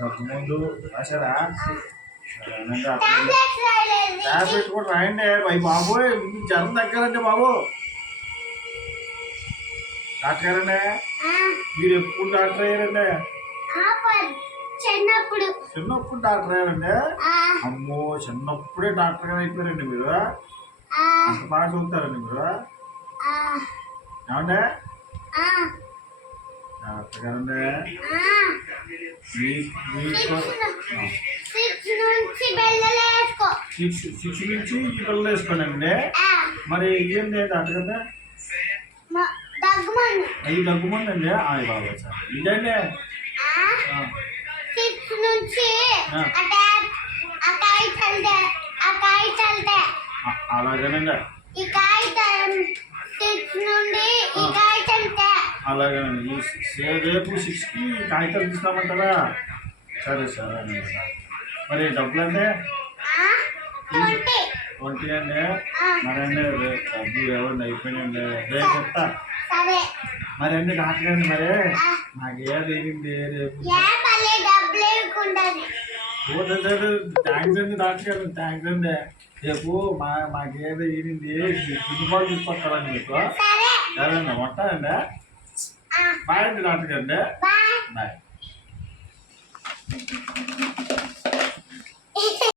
ముందు రాశారా? టాబ్లెట్ కూడా రాయండి. అయ్యి బాబోయ్, మీకు జ్వరం తగ్గాలంటే బాబు. డాక్టర్ గారండి, మీరు ఎప్పుడు డాక్టర్ అయ్యారండి? చిన్నప్పుడు డాక్టర్ అయ్యారండి? అమ్మో, చిన్నప్పుడే డాక్టర్ గారు అయిపోయారండి మీరు? అంత బాగా చదువుతారండి మీరు? ఏమండి డాక్టర్ గారండి, సిక్స్ నుంచి ఈ పిల్లలు వేసుకోనండి. మరి ఏంటి డాక్టర్ గారు? అవి దగ్గుమందండి. బాబా సార్ ఇదండి అలాగేనండి. అలాగేనండి. రేపు 6కి కాగితాలు తీసుకోమంటారా? సరే సరే అండి. మరి డబ్బులు అంటే 20 అండి. మరండి డబ్బులు ఎవరిని అయిపోయినండి, రేపు చెప్తా. మరి అండి డాక్టర్ గారిని, మరి నాకేది రేపు థ్యాంక్స్ అండి డాక్టర్ గారు, థ్యాంక్స్ అండి. రేపు మాకేదో ఈనింది చుట్టుపాటు తీసుకొస్తారండి మీకు. సరే అండి, ఉంటానండి. బాయ్ అండి డాక్టర్ గారండి. బాయ్.